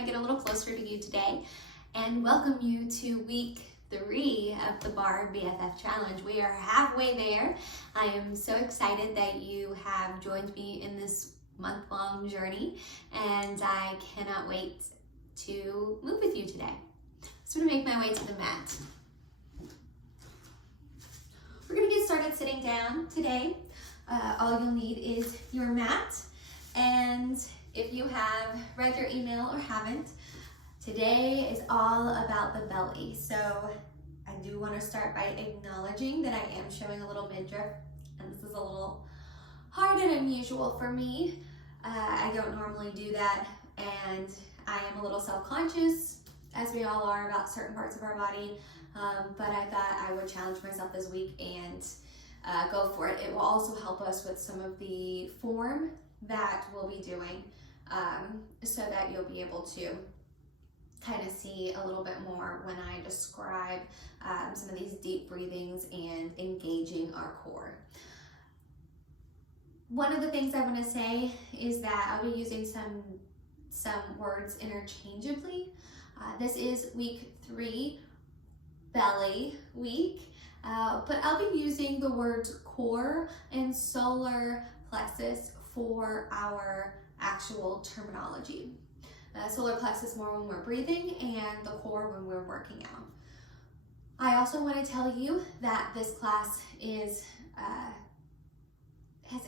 to get a little closer to you today and welcome you to week 3 of the Barre BFF Challenge. We are halfway there. I am so excited that you have joined me in this month-long journey, and I cannot wait to move with you today. So I'm going to make my way to the mat. We're going to get started sitting down today. All you'll need is your mat, and if you have read your email or haven't, today is all about the belly. So I do want to start by acknowledging that I am showing a little midriff, and this is a little hard and unusual for me. I don't normally do that, and I am a little self-conscious, as we all are, about certain parts of our body, but I thought I would challenge myself this week and go for it. It will also help us with some of the form that we'll be doing, so that you'll be able to kind of see a little bit more when I describe some of these deep breathings and engaging our core. One of the things I want to say is that I'll be using some words interchangeably. This is week 3, belly week, but I'll be using the words core and solar plexus for our actual terminology. Solar plexus more when we're breathing, and the core when we're working out. I also want to tell you that this class has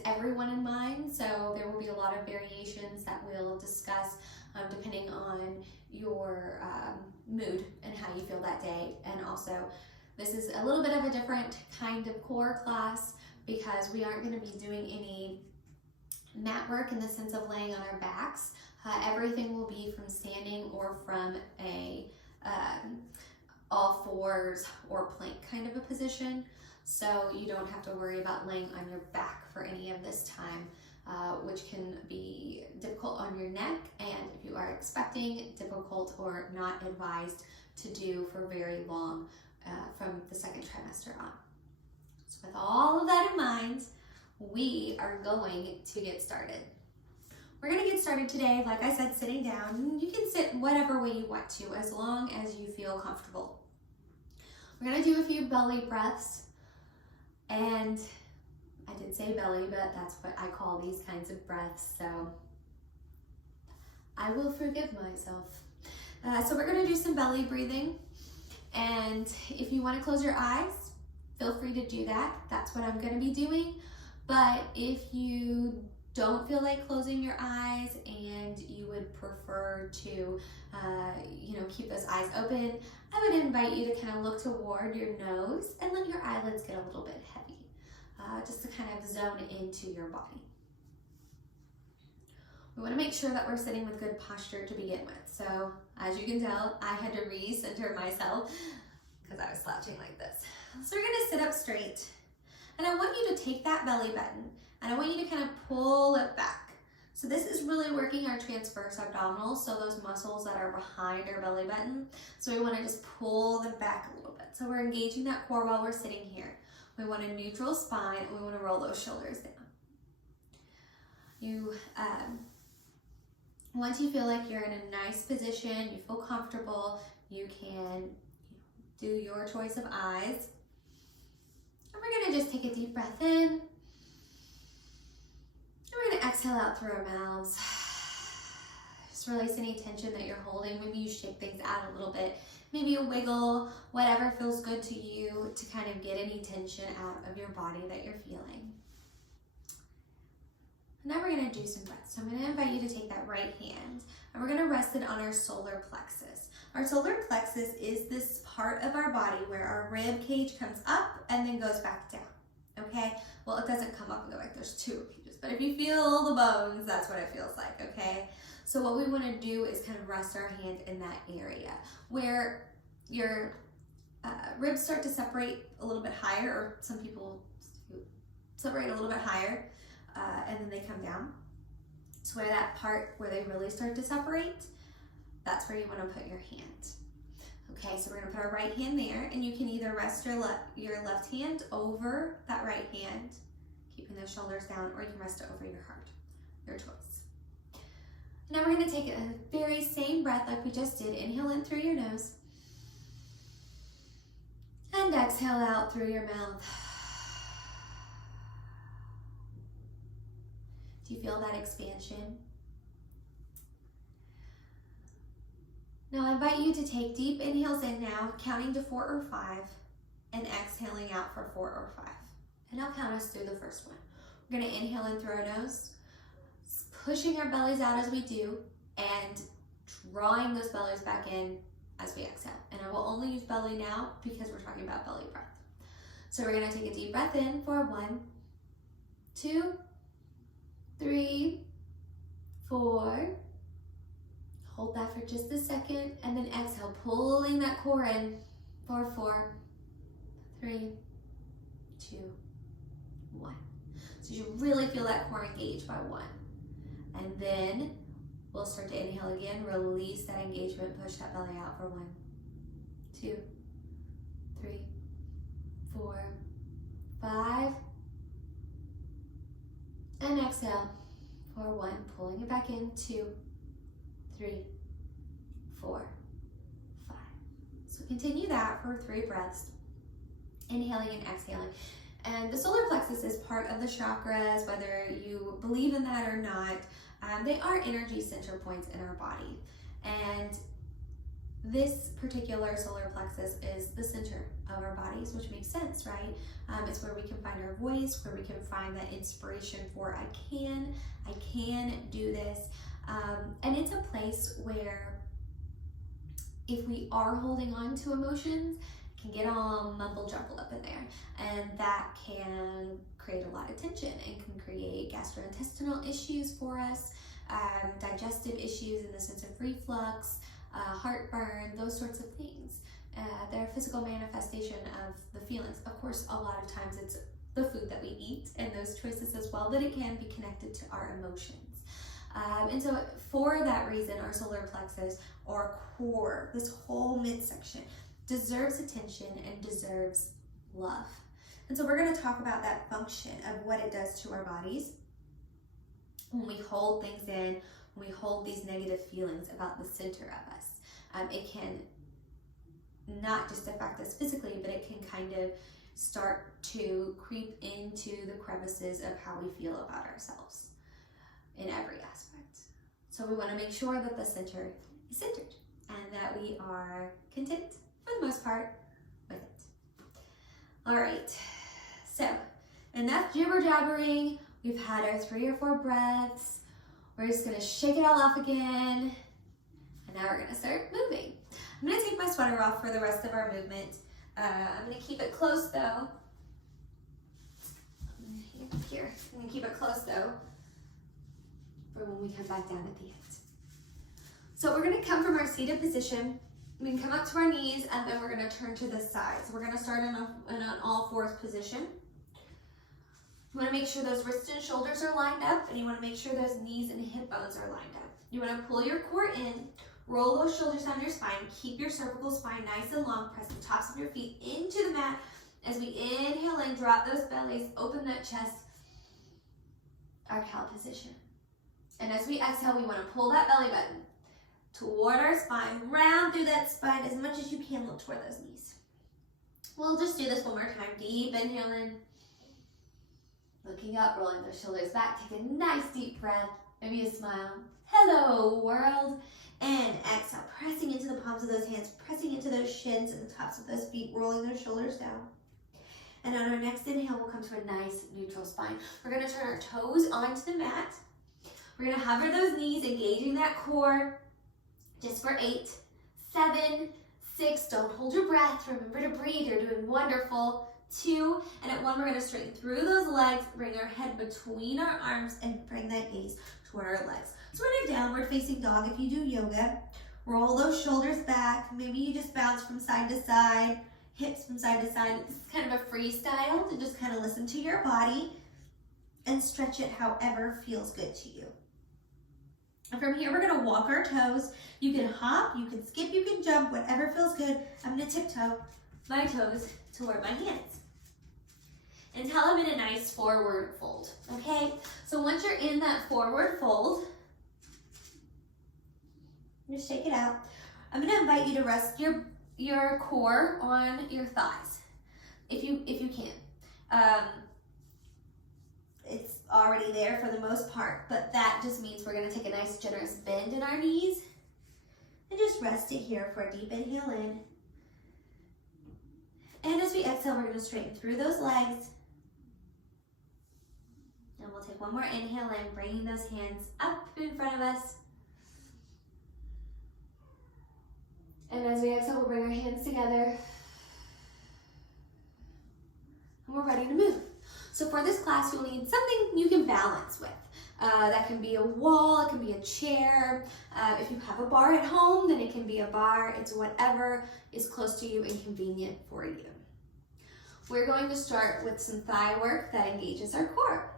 everyone in mind, so there will be a lot of variations that we'll discuss depending on your mood and how you feel that day. And also, this is a little bit of a different kind of core class because we aren't going to be doing any mat work in the sense of laying on our backs. Everything will be from standing or from a all fours or plank kind of a position. So you don't have to worry about laying on your back for any of this time, which can be difficult on your neck, and if you are expecting, difficult or not advised to do for very long from the second trimester on. So with all of that in mind, we are going to get started. We're going to get started today, like I said, sitting down. You can sit whatever way you want to, as long as you feel comfortable. We're going to do a few belly breaths, and I did say belly, but that's what I call these kinds of breaths, so I will forgive myself. So we're going to do some belly breathing, and if you want to close your eyes, feel free to do that. That's what I'm going to be doing. But if you don't feel like closing your eyes and you would prefer to, keep those eyes open, I would invite you to kind of look toward your nose and let your eyelids get a little bit heavy, just to kind of zone into your body. We want to make sure that we're sitting with good posture to begin with. So as you can tell, I had to recenter myself because I was slouching like this. So we're going to sit up straight. And I want you to take that belly button and I want you to kind of pull it back. So this is really working our transverse abdominals, so those muscles that are behind our belly button. So we want to just pull them back a little bit. So we're engaging that core while we're sitting here. We want a neutral spine, and we want to roll those shoulders down. Once you feel like you're in a nice position, you feel comfortable, you can do your choice of eyes. And we're going to just take a deep breath in. And we're going to exhale out through our mouths. Just release any tension that you're holding. Maybe you shake things out a little bit. Maybe a wiggle, whatever feels good to you to kind of get any tension out of your body that you're feeling. Now we're going to do some breaths. So I'm going to invite you to take that right hand and we're going to rest it on our solar plexus. Our solar plexus is this part of our body where our rib cage comes up and then goes back down. Okay? Well, it doesn't come up and go back. There's 2 rib cages. But if you feel the bones, that's what it feels like. Okay? So what we want to do is kind of rest our hand in that area where your ribs start to separate a little bit higher, or some people separate a little bit higher, and then they come down. So where that part where they really start to separate, that's where you want to put your hand. Okay, so we're going to put our right hand there, and you can either rest your left hand over that right hand, keeping those shoulders down, or you can rest it over your heart, your choice. Now we're going to take a very same breath like we just did. Inhale in through your nose. And exhale out through your mouth. Do you feel that expansion? Now I invite you to take deep inhales in now, counting to 4 or 5, and exhaling out for 4 or 5. And I'll count us through the first one. We're going to inhale in through our nose, pushing our bellies out as we do, and drawing those bellies back in as we exhale. And I will only use belly now because we're talking about belly breath. So we're going to take a deep breath in for 1, 2, 3, 4. Hold that for just a second, and then exhale, pulling that core in for 4, 3, 2, 1. So you really feel that core engage by 1. And then we'll start to inhale again, release that engagement, push that belly out for 1, 2, 3, 4, 5. And exhale for 1, pulling it back in, 2, 3, 4, 5. So continue that for 3 breaths, inhaling and exhaling. And the solar plexus is part of the chakras, whether you believe in that or not. They are energy center points in our body. And this particular solar plexus is the center of our bodies, which makes sense, right? It's where we can find our voice, where we can find that inspiration for I can do this. And it's a place where if we are holding on to emotions, it can get all mumble jumbled up in there, and that can create a lot of tension and can create gastrointestinal issues for us, digestive issues in the sense of reflux, heartburn, those sorts of things. They're a physical manifestation of the feelings. Of course, a lot of times it's the food that we eat and those choices as well, but it can be connected to our emotions. And so for that reason, our solar plexus, or core, this whole midsection, deserves attention and deserves love. And so we're going to talk about that function of what it does to our bodies when we hold things in, when we hold these negative feelings about the center of us. It can not just affect us physically, but it can kind of start to creep into the crevices of how we feel about ourselves in every aspect. So we want to make sure that the center is centered and that we are content for the most part with it. All right, so enough jibber jabbering. We've had our 3 or 4 breaths. We're just going to shake it all off again. And now we're going to start moving. I'm going to take my sweater off for the rest of our movement. I'm going to keep it close though. Here, I'm going to keep it close though for when we come back down at the end. So we're going to come from our seated position. We can come up to our knees, and then we're going to turn to the side. So we're going to start in an all-fours position. You want to make sure those wrists and shoulders are lined up, and you want to make sure those knees and hip bones are lined up. You want to pull your core in, roll those shoulders down your spine, keep your cervical spine nice and long, press the tops of your feet into the mat. As we inhale in, drop those bellies, open that chest, our cow position. And as we exhale, we want to pull that belly button toward our spine, round through that spine as much as you can, look toward those knees. We'll just do this one more time. Deep inhale in, looking up, rolling those shoulders back. Take a nice deep breath, maybe a smile. Hello, world. And exhale, pressing into the palms of those hands, pressing into those shins and the tops of those feet, rolling those shoulders down. And on our next inhale, we'll come to a nice neutral spine. We're going to turn our toes onto the mat. We're going to hover those knees, engaging that core, just for 8, 7, 6. Don't hold your breath. Remember to breathe. You're doing wonderful. 2, and at 1, we're going to straighten through those legs, bring our head between our arms, and bring that gaze toward our legs. So we're in a downward facing dog if you do yoga. Roll those shoulders back. Maybe you just bounce from side to side, hips from side to side. This is kind of a freestyle to just kind of listen to your body and stretch it however feels good to you. And from here, we're going to walk our toes. You can hop, you can skip, you can jump, whatever feels good. I'm going to tiptoe my toes toward my hands until I'm in a nice forward fold, okay? So once you're in that forward fold, Just shake it out. I'm gonna invite you to rest your core on your thighs, if you can. It's already there for the most part, but that just means we're gonna take a nice generous bend in our knees and just rest it here for a deep inhale in. And as we exhale, we're gonna straighten through those legs. And we'll take one more inhale in, bringing those hands up in front of us. And as we exhale, we'll bring our hands together. And we're ready to move. So for this class, you'll need something you can balance with. That can be a wall, it can be a chair. If you have a bar at home, then it can be a bar. It's whatever is close to you and convenient for you. We're going to start with some thigh work that engages our core.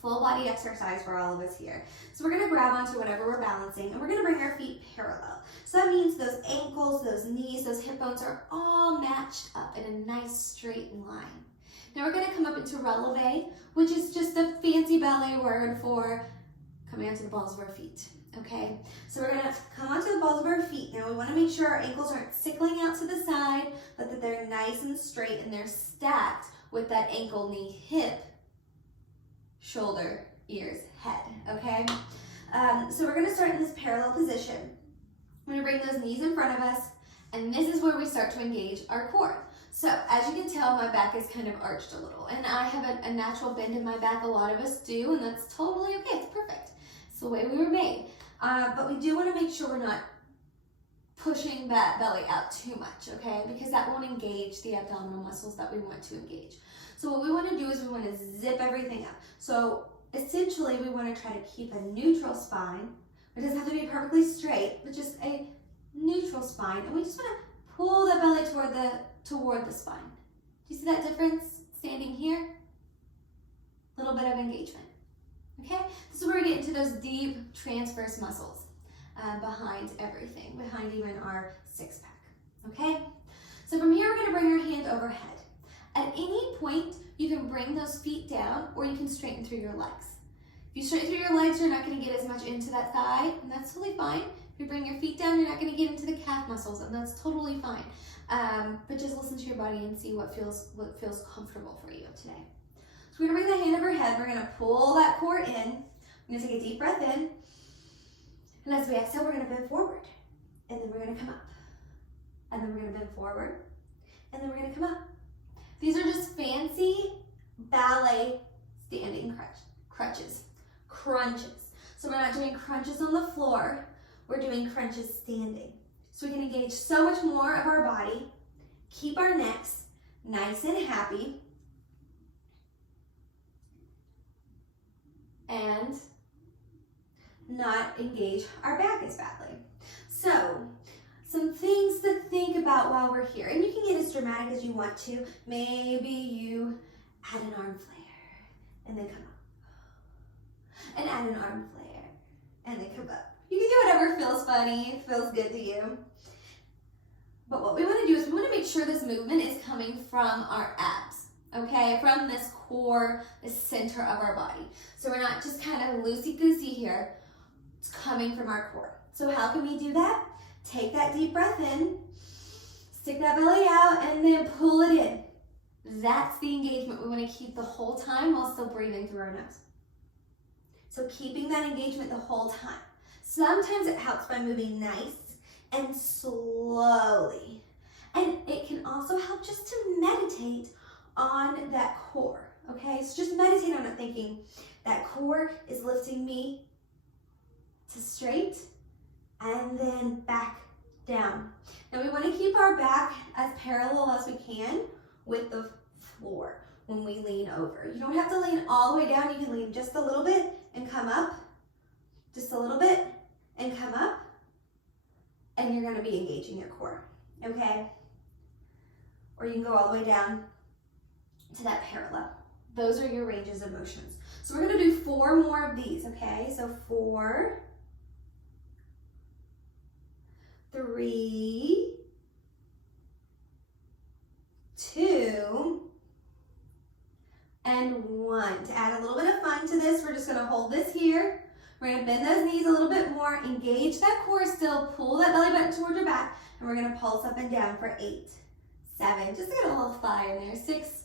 Full body exercise for all of us here. So we're gonna grab onto whatever we're balancing and we're gonna bring our feet parallel. So that means those ankles, those knees, those hip bones are all matched up in a nice straight line. Now we're gonna come up into Releve, which is just a fancy ballet word for coming onto the balls of our feet, okay? So we're gonna come onto the balls of our feet. Now we wanna make sure our ankles aren't sickling out to the side, but that they're nice and straight and they're stacked with that ankle, knee, hip, shoulder, ears, head, okay? So we're gonna start in this parallel position. I'm gonna bring those knees in front of us, and this is where we start to engage our core. So as you can tell, my back is kind of arched a little, and I have a natural bend in my back. A lot of us do, and that's totally okay, it's perfect. It's the way we were made. But we do wanna make sure we're not pushing that belly out too much, okay? Because that won't engage the abdominal muscles that we want to engage. So what we want to do is we want to zip everything up. So essentially we want to try to keep a neutral spine. It doesn't have to be perfectly straight, but just a neutral spine. And we just want to pull the belly toward the spine. Do you see that difference standing here? A little bit of engagement. Okay? This is where we get into those deep transverse muscles behind everything, behind even our six pack. Okay? So from here we're going to bring our hand overhead. At any point, you can bring those feet down or you can straighten through your legs. If you straighten through your legs, you're not going to get as much into that thigh, and that's totally fine. If you bring your feet down, you're not going to get into the calf muscles, and that's totally fine. But just listen to your body and see what feels comfortable for you today. So we're going to bring the hand overhead. We're going to pull that core in. We're going to take a deep breath in. And as we exhale, we're going to bend forward. And then we're going to come up. And then we're going to bend forward. And then we're going to come up. These are just fancy ballet standing crunches. So we're not doing crunches on the floor, we're doing crunches standing. So we can engage so much more of our body, keep our necks nice and happy, and not engage our back as badly. So, some things to think about while we're here, and you can get as dramatic as you want to. Maybe you add an arm flare and then come up, and add an arm flare and then come up. You can do whatever feels funny, feels good to you. But what we want to do is we want to make sure this movement is coming from our abs, okay? From this core, the center of our body. So we're not just kind of loosey-goosey here. It's coming from our core. So how can we do that? Take that deep breath in, stick that belly out, and then pull it in. That's the engagement we want to keep the whole time while still breathing through our nose. So keeping that engagement the whole time. Sometimes it helps by moving nice and slowly. And it can also help just to meditate on that core, okay? So just meditate on it, thinking that core is lifting me to straight and then back down. Now we want to keep our back as parallel as we can with the floor when we lean over. You don't have to lean all the way down. You can lean just a little bit and come up, just a little bit and come up, and you're going to be engaging your core, okay? Or you can go all the way down to that parallel. Those are your ranges of motions. So we're going to do 4 more of these, okay? So 4, 3, 2, and 1. To add a little bit of fun to this, we're just going to hold this here. We're gonna bend those knees a little bit more, engage that core still, pull that belly button towards your back, and we're gonna pulse up and down for 8, 7, just to get a little fly in there, 6,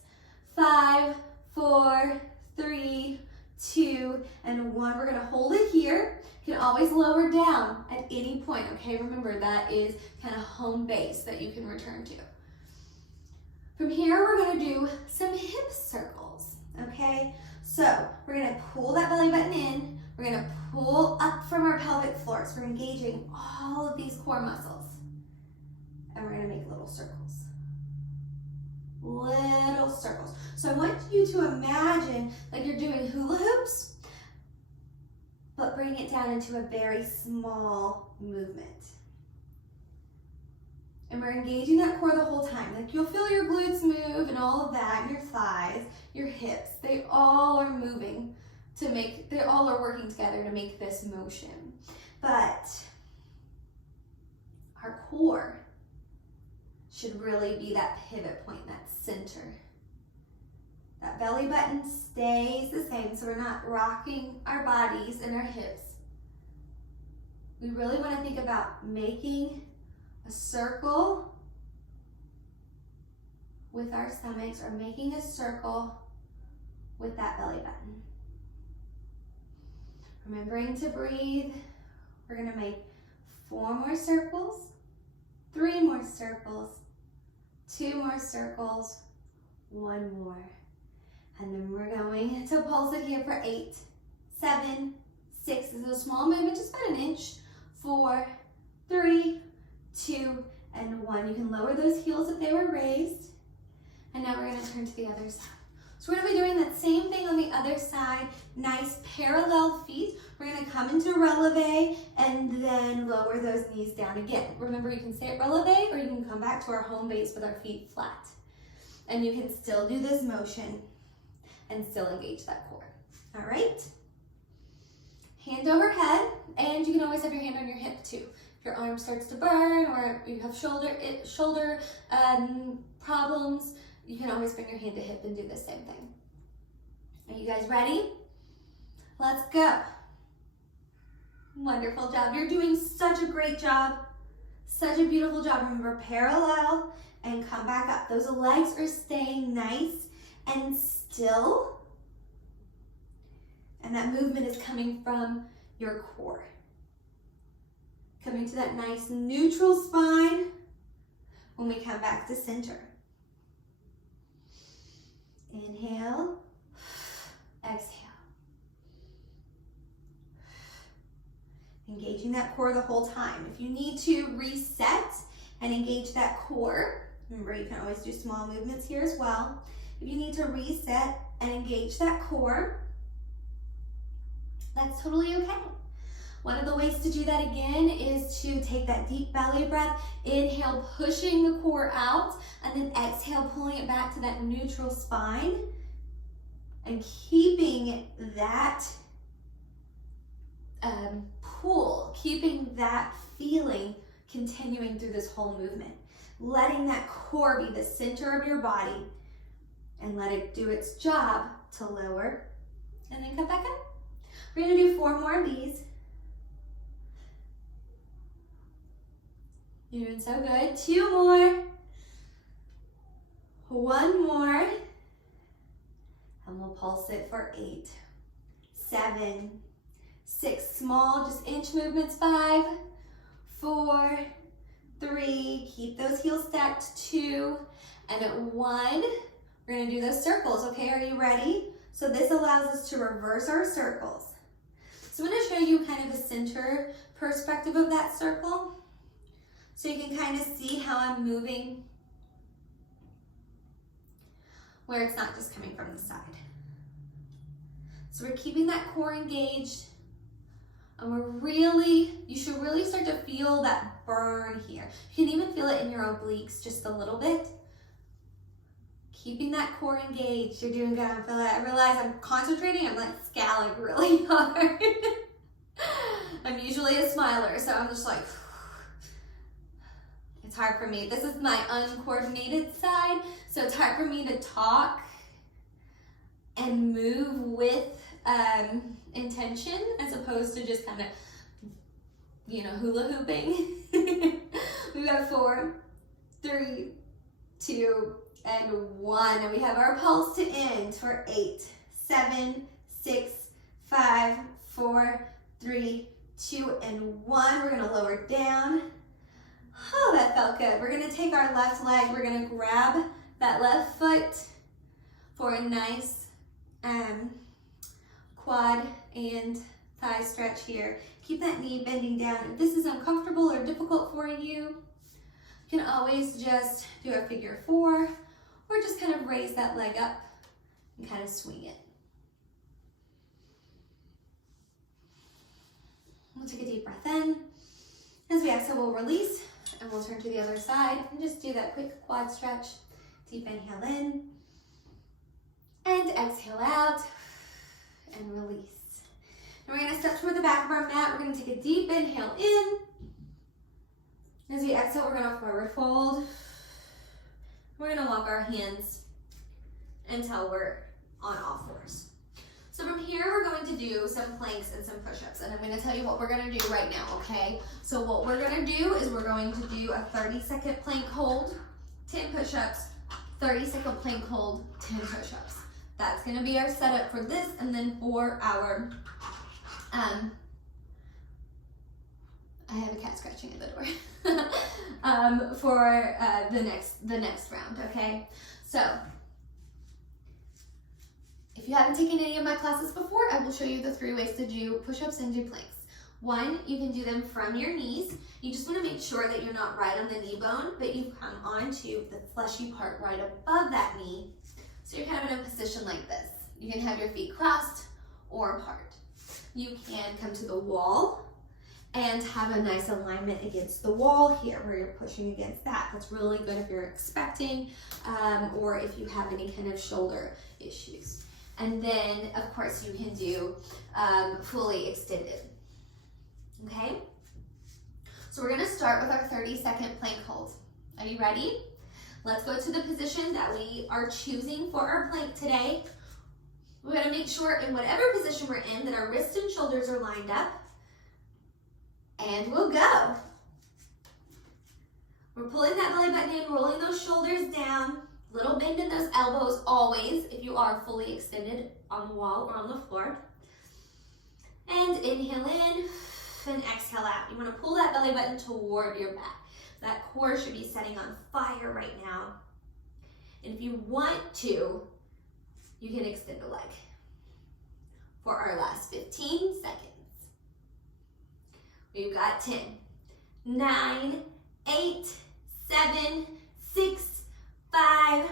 5, 4, 3, 2, and 1. We're gonna hold it here. You can always lower down at any point, okay? Remember, that is kind of home base that you can return to. From here, we're gonna do some hip circles, okay? So we're gonna pull that belly button in. We're gonna pull up from our pelvic floor. So we're engaging all of these core muscles. And we're gonna make little circles. Little circles. So I want you to imagine like you're doing hula hoops, but bring it down into a very small movement. And we're engaging that core the whole time. Like you'll feel your glutes move and all of that, and your thighs, your hips, they all are moving to make, they all are working together to make this motion. But our core should really be that pivot point, that center. That belly button stays the same, so we're not rocking our bodies and our hips. We really want to think about making a circle with our stomachs, or making a circle with that belly button. Remembering to breathe. We're going to make 4 more circles, 3 more circles, 2 more circles, 1 more. And then we're going to pulse it here for 8, 7, 6. This is a small movement, just about an inch. 4, 3, 2, and 1. You can lower those heels if they were raised. And now we're going to turn to the other side. So we're going to be doing that same thing on the other side. Nice parallel feet. We're going to come into releve and then lower those knees down again. Remember, you can stay at releve, or you can come back to our home base with our feet flat. And you can still do this motion and still engage that core. All right? Hand over head, and you can always have your hand on your hip too. If your arm starts to burn, or you have shoulder problems, you can always bring your hand to hip and do the same thing. Are you guys ready? Let's go. Wonderful job. You're doing such a great job. Such a beautiful job. Remember, parallel and come back up. Those legs are staying nice and still. And that movement is coming from your core. Coming to that nice neutral spine when we come back to center. Inhale, exhale. Engaging that core the whole time. If you need to reset and engage that core, remember you can always do small movements here as well. If you need to reset and engage that core, that's totally okay. One of the ways to do that again is to take that deep belly breath, inhale, pushing the core out, and then exhale, pulling it back to that neutral spine, and keeping that pull, keeping that feeling continuing through this whole movement. Letting that core be the center of your body, and let it do its job to lower, and then come back up. We're gonna do 4 more of these. You're doing so good. 2 more. 1 more. And we'll pulse it for 8, 7, 6. Small, just inch movements. 5, 4, 3. Keep those heels stacked. 2, and at 1. We're gonna do those circles, okay? Are you ready? So this allows us to reverse our circles. So I'm gonna show you kind of a center perspective of that circle. So you can kind of see how I'm moving, where it's not just coming from the side. So we're keeping that core engaged, and you should really start to feel that burn here. You can even feel it in your obliques just a little bit. Keeping that core engaged. You're doing good. I realize I'm concentrating. I'm like scowling really hard. I'm usually a smiler, so I'm just like, it's hard for me. This is my uncoordinated side, so it's hard for me to talk and move with intention as opposed to just kind of, hula hooping. We've got 4, 3, 2, and 1. And we have our pulse to end for 8, 7, 6, 5, 4, 3, 2, and 1. We're gonna lower down. Oh, that felt good. We're gonna take our left leg. We're gonna grab that left foot for a nice quad and thigh stretch here. Keep that knee bending down. If this is uncomfortable or difficult for you, you can always just do a figure 4 or just kind of raise that leg up and kind of swing it. We'll take a deep breath in. As we exhale, we'll release and we'll turn to the other side and just do that quick quad stretch. Deep inhale in and exhale out and release. And we're gonna step toward the back of our mat. We're gonna take a deep inhale in. As we exhale, we're gonna forward fold. We're gonna walk our hands until we're on all fours. So from here, we're going to do some planks and some push-ups, and I'm gonna tell you what we're gonna do right now, okay? So what we're gonna do is we're going to do a 30-second plank hold, 10 push-ups, 30-second plank hold, 10 push-ups. That's gonna be our setup for this, and then for our, I have a cat scratching at the door, for the next round, okay? So, if you haven't taken any of my classes before, I will show you the 3 ways to do push-ups and do planks. 1, you can do them from your knees. You just want to make sure that you're not right on the knee bone, but you come onto the fleshy part right above that knee. So you're kind of in a position like this. You can have your feet crossed or apart. You can come to the wall and have a nice alignment against the wall here where you're pushing against that. That's really good if you're expecting or if you have any kind of shoulder issues. And then, of course, you can do fully extended, okay? So we're gonna start with our 30-second plank hold. Are you ready? Let's go to the position that we are choosing for our plank today. We're gonna make sure in whatever position we're in that our wrists and shoulders are lined up, and we'll go. We're pulling that belly button in, rolling those shoulders down, little bend in those elbows always if you are fully extended on the wall or on the floor. And inhale in and exhale out. You want to pull that belly button toward your back. That core should be setting on fire right now. And if you want to, you can extend a leg for our last 15 seconds. We've got 10, 9, 8, 7, 6, 5,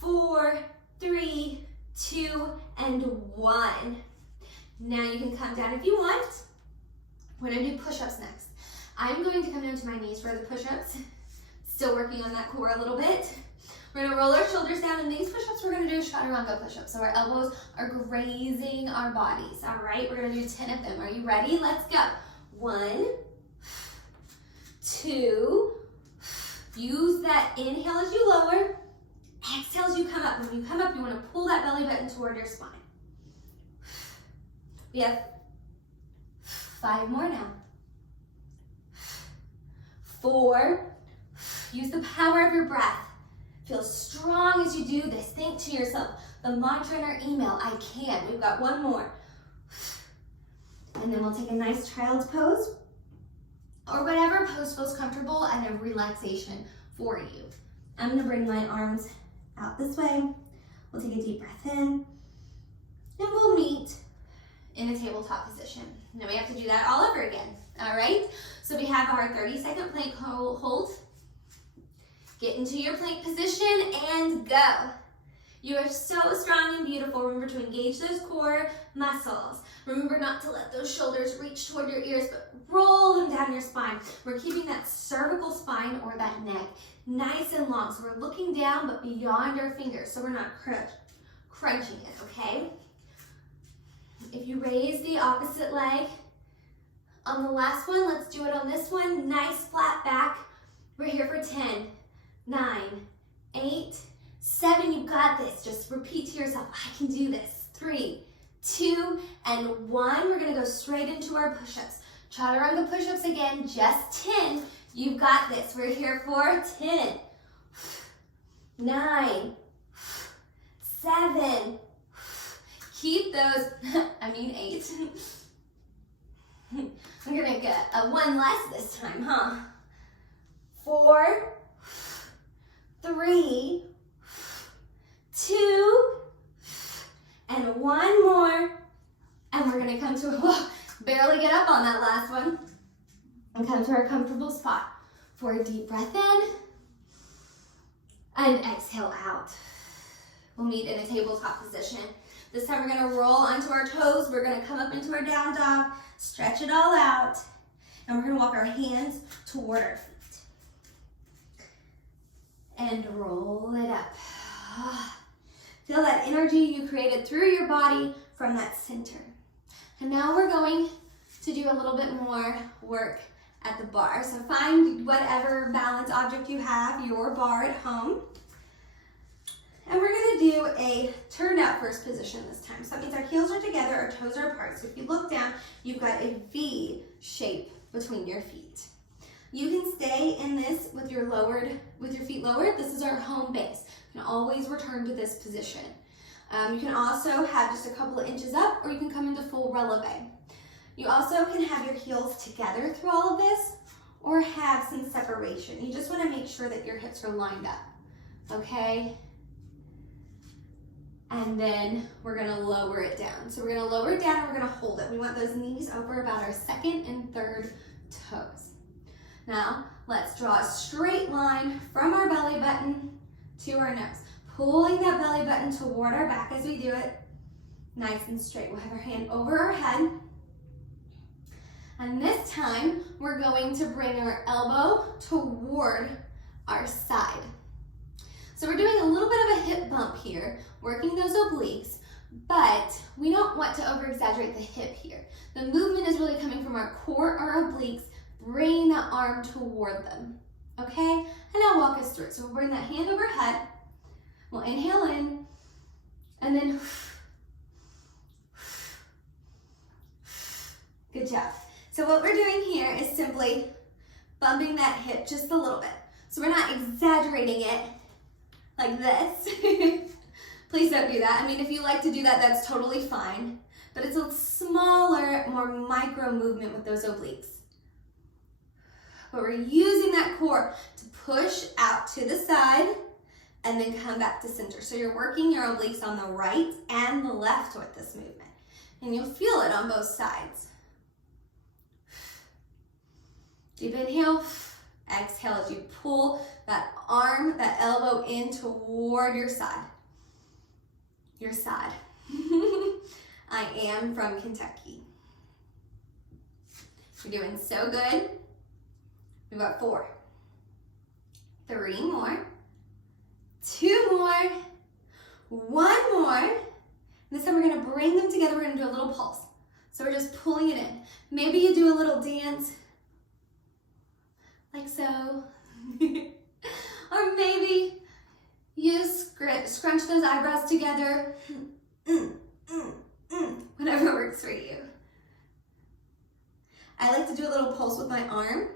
4, 3, 2, and 1. Now you can come down if you want. We're gonna do push-ups next. I'm going to come down to my knees for the push-ups. Still working on that core a little bit. We're gonna roll our shoulders down, and these push-ups we're gonna do chaturanga push-ups. So our elbows are grazing our bodies, all right? We're gonna do 10 of them. Are you ready? Let's go. 1, 2, use that inhale as you lower, exhale as you come up. When you come up, you want to pull that belly button toward your spine. We have 5 more now. 4, use the power of your breath. Feel strong as you do this. Think to yourself, the mantra in our email, I can. We've got 1 more. And then we'll take a nice child's pose or whatever pose feels comfortable and a relaxation for you. I'm gonna bring my arms out this way. We'll take a deep breath in and we'll meet in a tabletop position. Now we have to do that all over again, all right? So we have our 30-second plank hold. Get into your plank position and go. You are so strong and beautiful. Remember to engage those core muscles. Remember not to let those shoulders reach toward your ears, but roll them down your spine. We're keeping that cervical spine or that neck nice and long. So we're looking down, but beyond our fingers. So we're not crunching it, okay? If you raise the opposite leg on the last one, let's do it on this one. Nice flat back. We're here for 10, 9, 8, 7, you got this. Just repeat to yourself, I can do this. 3, 2, our push-ups. Chaturanga push-ups again, just 10. You've got this. We're here for 10, 9, 7. Keep those, 8. I'm gonna get a 1 less this time, huh? 4, 3, 2, and 1 more. And we're gonna come to barely get up on that last one. And come to our comfortable spot for a deep breath in and exhale out. We'll meet in a tabletop position. This time we're gonna roll onto our toes. We're gonna come up into our down dog, stretch it all out, and we're gonna walk our hands toward our feet. And roll it up. Feel that energy you created through your body from that center. And now we're going to do a little bit more work at the bar. So find whatever balance object you have, your bar at home. And we're gonna do a turnout first position this time. So that means our heels are together, our toes are apart. So if you look down, you've got a V shape between your feet. You can stay in this with your feet lowered. This is our home base. You can always return to this position. You can also have just a couple of inches up, or you can come into full releve. You also can have your heels together through all of this, or have some separation. You just want to make sure that your hips are lined up, okay? And then we're gonna lower it down. So we're gonna lower it down and we're gonna hold it. We want those knees over about our second and third toes. Now, let's draw a straight line from our belly button to our nose. Pulling that belly button toward our back as we do it, nice and straight. We'll have our hand over our head. And this time, we're going to bring our elbow toward our side. So we're doing a little bit of a hip bump here, working those obliques, but we don't want to over-exaggerate the hip here. The movement is really coming from our core, our obliques, bringing that arm toward them, okay? And now walk us through it. So we'll bring that hand overhead, we'll inhale in, and then, good job. So what we're doing here is simply bumping that hip just a little bit. So we're not exaggerating it like this. Please don't do that. I mean, if you like to do that, that's totally fine. But it's a smaller, more micro movement with those obliques. But we're using that core to push out to the side and then come back to center. So you're working your obliques on the right and the left with this movement. And you'll feel it on both sides. Deep inhale, exhale as you pull that arm, that elbow in toward your side. Your side. I am from Kentucky. You're doing so good. We've got 4, 3 more, 2 more, 1 more. This time we're gonna bring them together. We're gonna do a little pulse. So we're just pulling it in. Maybe you do a little dance like so. Or maybe you scrunch those eyebrows together. Whatever works for you. I like to do a little pulse with my arm.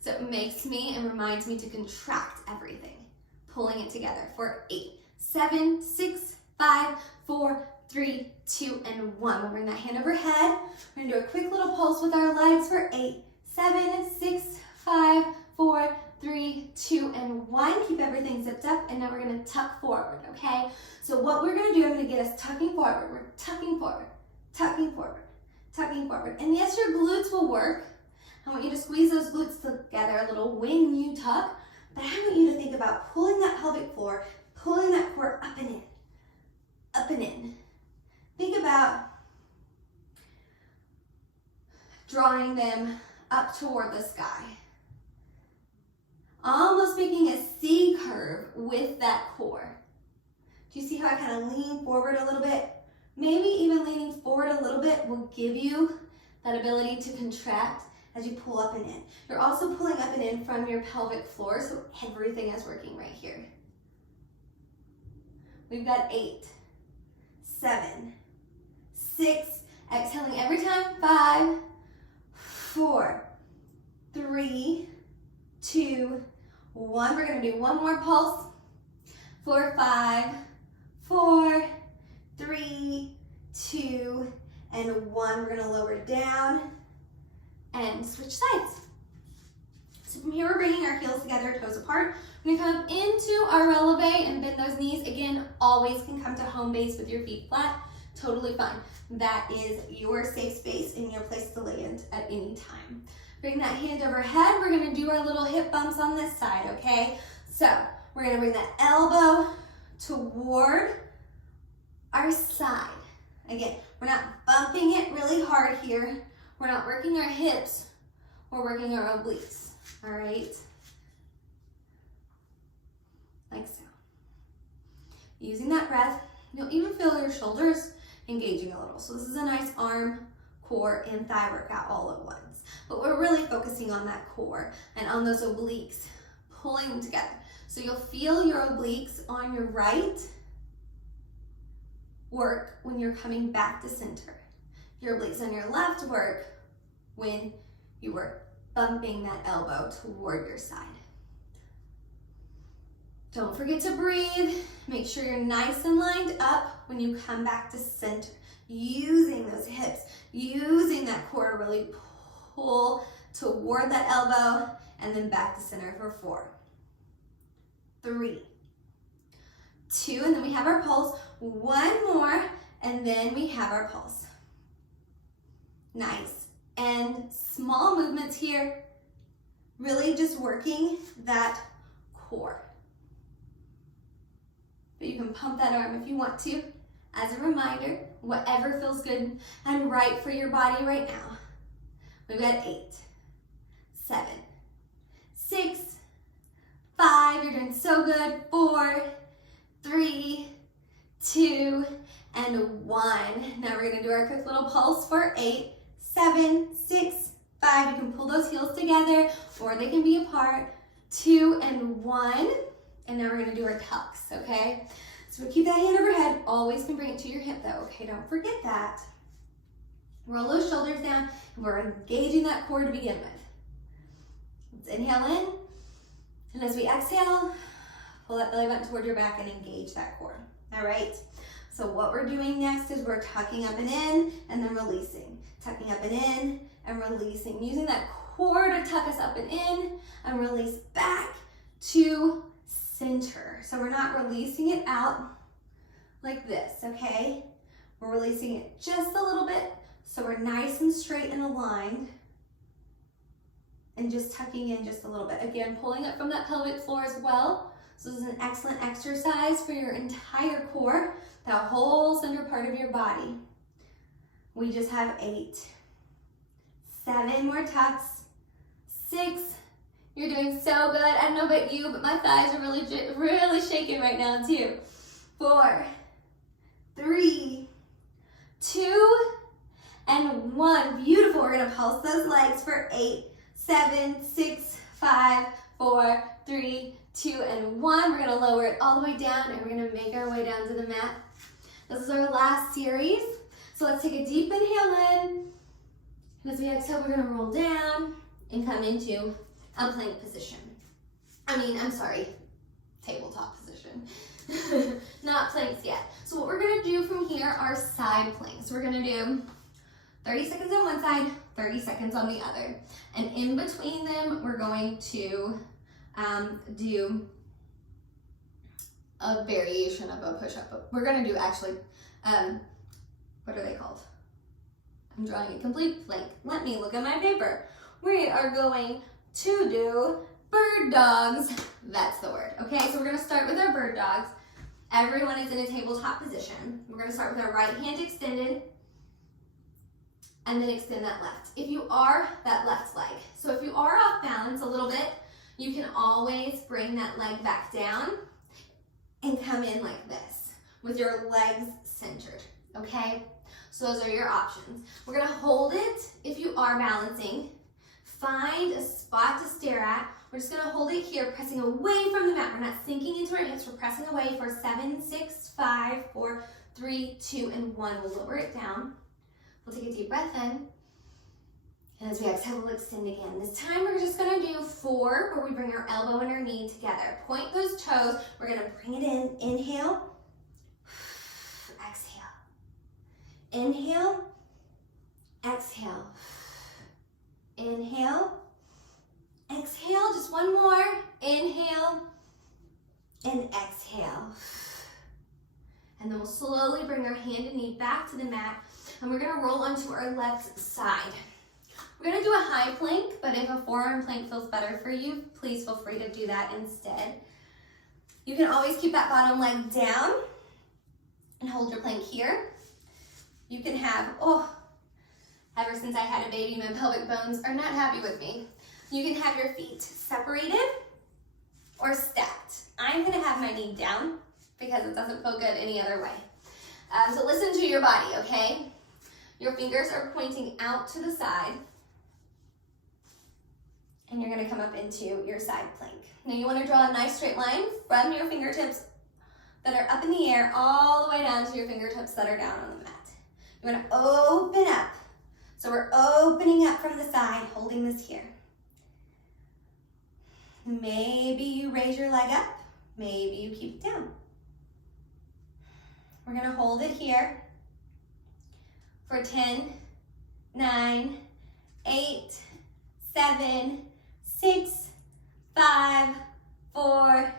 So it makes me and reminds me to contract everything. Pulling it together for 8, 7, 6, 5, 4, 3, 2, and 1. We'll bring that hand overhead. We're gonna do a quick little pulse with our legs for 8, 7, 6, 5, 4, 3, 2, and 1. Keep everything zipped up, and now we're gonna tuck forward, okay? So what we're gonna do, I'm gonna get us tucking forward. We're tucking forward, tucking forward, tucking forward. And yes, your glutes will work. I want you to squeeze those glutes together a little when you tuck, but I want you to think about pulling that pelvic floor, pulling that core up and in, up and in. Think about drawing them up toward the sky. Almost making a C curve with that core. Do you see how I kind of lean forward a little bit? Maybe even leaning forward a little bit will give you that ability to contract as you pull up and in. You're also pulling up and in from your pelvic floor, so everything is working right here. We've got 8, 7, 6, exhaling every time, 5, 4, 3, 2, 1. We're gonna do one more pulse. 4, 5, 4, 3, 2, and 1. We're gonna lower down and switch sides. So from here, we're bringing our heels together, toes apart. We're gonna come up into our releve and bend those knees. Again, always can come to home base with your feet flat. Totally fine. That is your safe space and your place to land at any time. Bring that hand overhead. We're gonna do our little hip bumps on this side, okay? So we're gonna bring that elbow toward our side. Again, we're not bumping it really hard here. We're not working our hips. We're working our obliques, all right? Like so. Using that breath, you'll even feel your shoulders engaging a little. So this is a nice arm, core, and thigh workout all at once. But we're really focusing on that core and on those obliques, pulling them together. So you'll feel your obliques on your right work when you're coming back to center. Your obliques on your left work when you were bumping that elbow toward your side. Don't forget to breathe. Make sure you're nice and lined up when you come back to center. Using those hips, using that core to really pull toward that elbow and then back to center for 4, 3, 2, and then we have our pulse. 1 more, and then we have our pulse. Nice. And small movements here, really just working that core. But you can pump that arm if you want to. As a reminder, whatever feels good and right for your body right now. We've got 8, 7, 6, 5, you're doing so good. 4, 3, 2, and 1. Now we're gonna do our quick little pulse for 8, 7, 6, 5. You can pull those heels together or they can be apart. 2 and 1. And now we're gonna do our tucks, okay? So we keep that hand overhead. Always can bring it to your hip though, okay? Don't forget that. Roll those shoulders down and we're engaging that core to begin with. Let's inhale in. And as we exhale, pull that belly button toward your back and engage that core, all right? So what we're doing next is we're tucking up and in and then releasing. Tucking up and in and releasing. Using that core to tuck us up and in and release back to center. So we're not releasing it out like this, okay? We're releasing it just a little bit so we're nice and straight and aligned and just tucking in just a little bit. Again, pulling up from that pelvic floor as well. So this is an excellent exercise for your entire core, that whole center part of your body. We just have 8, 7 more tucks, 6. You're doing so good. I don't know about you, but my thighs are really shaking right now too. 4, 3, 2, and 1. Beautiful. We're gonna pulse those legs for 8, 7, 6, 5, 4, 3, 2, and 1. We're gonna lower it all the way down and we're gonna make our way down to the mat. This is our last series. So let's take a deep inhale in. And as we exhale, we're gonna roll down and come into a plank position. Tabletop position. Not planks yet. So what we're gonna do from here are side planks. We're gonna do 30 seconds on one side, 30 seconds on the other. And in between them, we're going to do a variation of a push-up. We're gonna do actually, what are they called? I'm drawing a complete blank. Let me look at my paper. We are going to do bird dogs. That's the word. Okay, so we're gonna start with our bird dogs. Everyone is in a tabletop position. We're gonna start with our right hand extended and then extend that left. If you are, that left leg. So if you are off balance a little bit, you can always bring that leg back down and come in like this with your legs centered, okay? So those are your options. We're gonna hold it if you are balancing. Find a spot to stare at. We're just gonna hold it here, pressing away from the mat. We're not sinking into our hips. We're pressing away for 7, 6, 5, 4, 3, 2, and 1. We'll lower it down. We'll take a deep breath in And as we exhale, we'll extend again. This time we're just gonna do 4 where we bring our elbow and our knee together. Point those toes. We're gonna bring it in. Inhale, exhale. Inhale, exhale. Inhale, exhale. Just one more. Inhale and exhale. And then we'll slowly bring our hand and knee back to the mat, and we're gonna roll onto our left side. We're gonna do a high plank, but if a forearm plank feels better for you, please feel free to do that instead. You can always keep that bottom leg down and hold your plank here. You can have, ever since I had a baby, my pelvic bones are not happy with me. You can have your feet separated or stacked. I'm gonna have my knee down because it doesn't feel good any other way. So listen to your body, okay? Your fingers are pointing out to the side, and you're gonna come up into your side plank. Now you wanna draw a nice straight line from your fingertips that are up in the air all the way down to your fingertips that are down on the mat. You wanna open up. So we're opening up from the side, holding this here. Maybe you raise your leg up, maybe you keep it down. We're gonna hold it here for 10, 9, 8, 7, 6, 5, 4,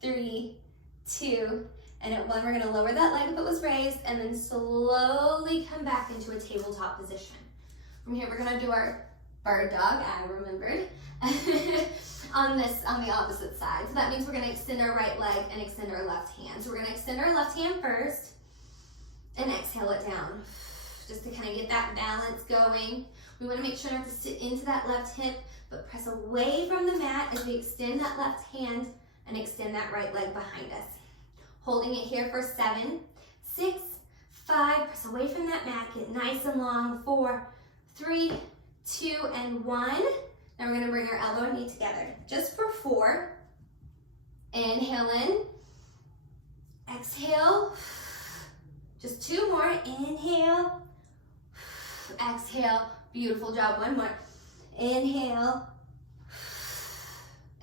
3, 2, and at 1, we're gonna lower that leg if it was raised, and then slowly come back into a tabletop position. From here, we're gonna do our bird dog, I remembered, on the opposite side. So that means we're gonna extend our right leg and extend our left hand. So we're gonna extend our left hand first and exhale it down, just to kind of get that balance going. We wanna make sure not to sit into that left hip, but press away from the mat as we extend that left hand and extend that right leg behind us. Holding it here for 7, 6, 5, press away from that mat, get nice and long, 4, 3, 2, and 1. Now we're gonna bring our elbow and knee together, just for 4. Inhale in, exhale, just 2 more, inhale, exhale, beautiful job, 1 more. Inhale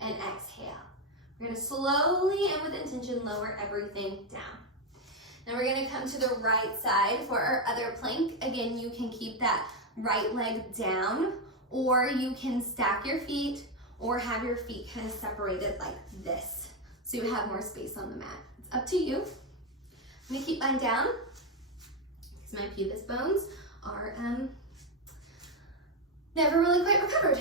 and exhale. We're gonna slowly and with intention lower everything down. Now we're gonna come to the right side for our other plank. Again, you can keep that right leg down, or you can stack your feet or have your feet kind of separated like this so you have more space on the mat. It's up to you. I'm gonna keep mine down because my pubis bones are never really quite recovered.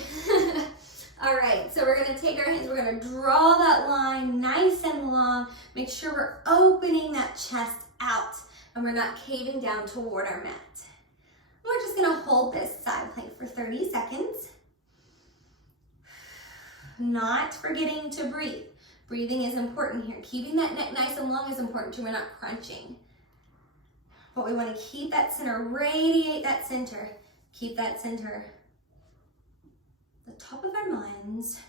All right, so we're gonna take our hands, we're gonna draw that line nice and long. Make sure we're opening that chest out and we're not caving down toward our mat. We're just gonna hold this side plank for 30 seconds. Not forgetting to breathe. Breathing is important here. Keeping that neck nice and long is important too. We're not crunching. But we wanna keep that center, radiate that center. Keep that center the top of our minds.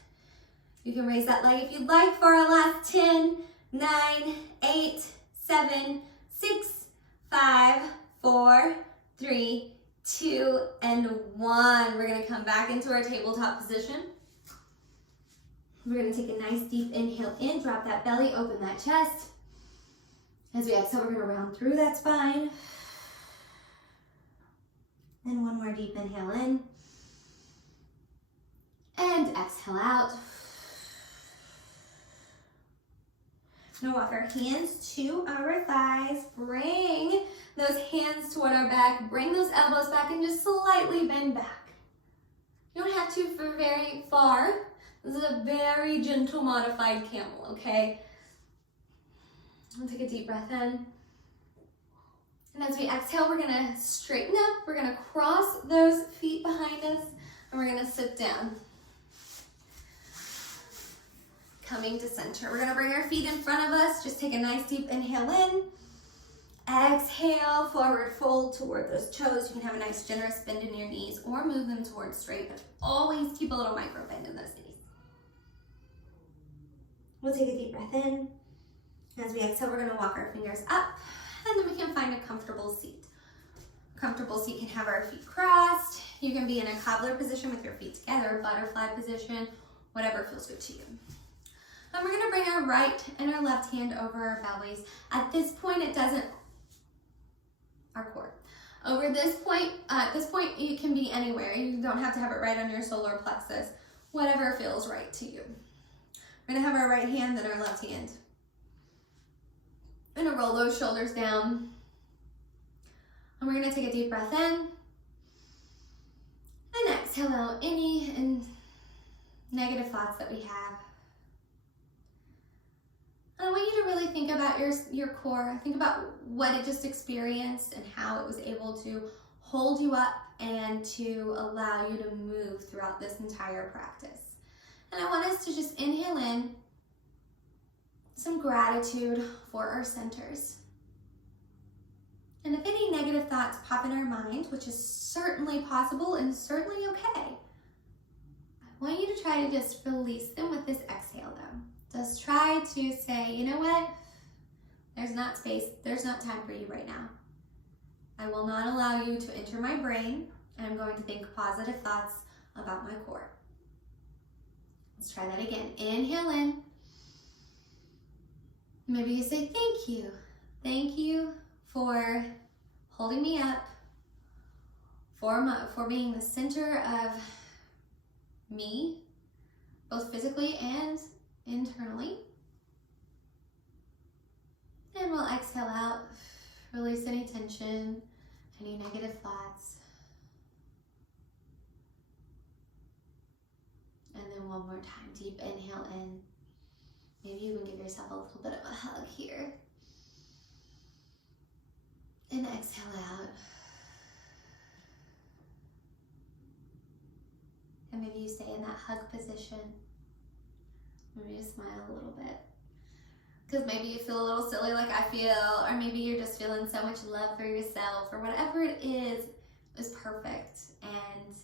You can raise that leg if you'd like for our last 10, 9, 8, 7, 6, 5, 4, 3, 2, and 1. We're gonna come back into our tabletop position. We're gonna take a nice deep inhale in, drop that belly, open that chest. As we exhale, we're gonna round through that spine. And 1 more deep inhale in. And exhale out. Now walk our hands to our thighs. Bring those hands toward our back. Bring those elbows back and just slightly bend back. You don't have to for very far. This is a very gentle modified camel, okay? I'll take a deep breath in. And as we exhale, we're gonna straighten up. We're gonna cross those feet behind us and we're gonna sit down. Coming to center. We're gonna bring our feet in front of us. Just take a nice deep inhale in. Exhale, forward fold toward those toes. You can have a nice generous bend in your knees or move them towards straight, but always keep a little micro bend in those knees. We'll take a deep breath in. As we exhale, we're gonna walk our fingers up, and then we can find a comfortable seat. A comfortable seat can have our feet crossed. You can be in a cobbler position with your feet together, butterfly position, whatever feels good to you. And we're gonna bring our right and our left hand over our bellies. At this point, our core. Over this point, at this point, you can be anywhere. You don't have to have it right on your solar plexus, whatever feels right to you. We're gonna have our right hand and our left hand. We're gonna roll those shoulders down. And we're gonna take a deep breath in. And exhale out any negative thoughts that we have. And I want you to really think about your core. Think about what it just experienced and how it was able to hold you up and to allow you to move throughout this entire practice. And I want us to just inhale in some gratitude for our centers. And if any negative thoughts pop in our mind, which is certainly possible and certainly okay, I want you to try to just release them with this exhale though. Just try to say, you know what? There's not space, there's not time for you right now. I will not allow you to enter my brain, and I'm going to think positive thoughts about my core. Let's try that again. Inhale in. Maybe you say, thank you. Thank you for holding me up, for being the center of me, both physically and internally. And we'll exhale out, release any tension, any negative thoughts. And then one more time, deep inhale in. Maybe you can give yourself a little bit of a hug here. And exhale out. And maybe you stay in that hug position. Maybe just smile a little bit. Because maybe you feel a little silly like I feel, or maybe you're just feeling so much love for yourself, or whatever it is perfect, and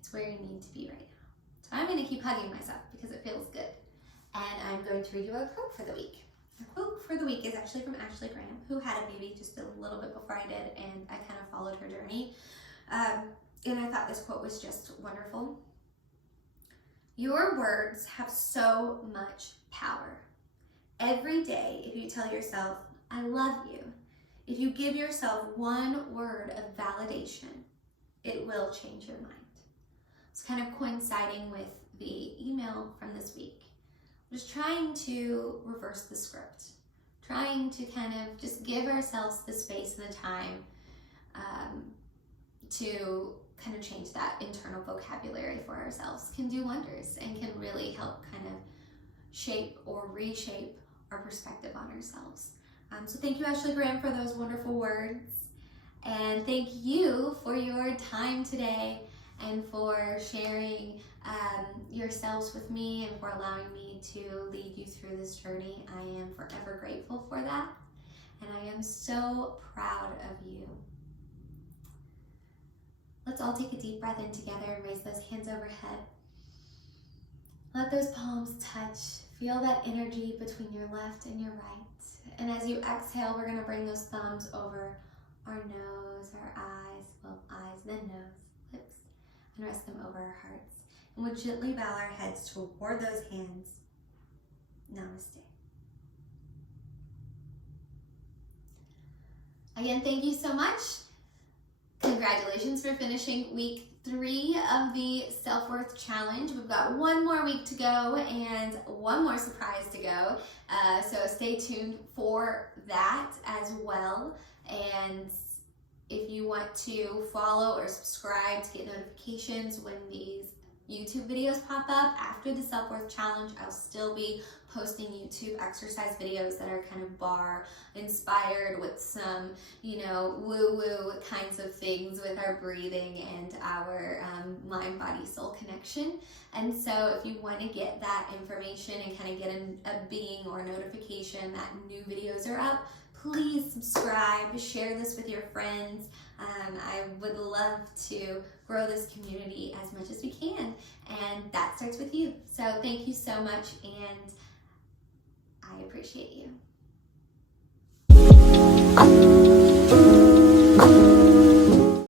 it's where you need to be right now. So I'm going to keep hugging myself because it feels good. And I'm going to read you a quote for the week. The quote for the week is actually from Ashley Graham, who had a baby just a little bit before I did, and I kind of followed her journey. And I thought this quote was just wonderful. Your words have so much power. Every day, if you tell yourself, I love you, if you give yourself one word of validation, it will change your mind. It's kind of coinciding with the email from this week. Just trying to reverse the script, trying to kind of just give ourselves the space and the time to kind of change that internal vocabulary for ourselves can do wonders and can really help kind of shape or reshape our perspective on ourselves. So thank you, Ashley Graham, for those wonderful words. And thank you for your time today and for sharing yourselves with me and for allowing me to lead you through this journey. I am forever grateful for that. And I am so proud of you. Let's all take a deep breath in together and raise those hands overhead. Let those palms touch. Feel that energy between your left and your right. And as you exhale, we're going to bring those thumbs over our nose, our eyes, well, eyes, then nose, lips, and rest them over our hearts. And we'll gently bow our heads toward those hands. Namaste. Again, thank you so much. Congratulations for finishing week 3 of the Self-Worth Challenge. We've got one more week to go and one more surprise to go. So stay tuned for that as well. And if you want to follow or subscribe to get notifications when these YouTube videos pop up after the Self-Worth Challenge, I'll still be posting YouTube exercise videos that are kind of barre inspired with some, woo-woo kinds of things with our breathing and our mind, body, soul connection. And so if you want to get that information and kind of get a bing or a notification that new videos are up, please subscribe, share this with your friends. I would love to grow this community as much as we can, and that starts with you. So thank you so much, and I appreciate you.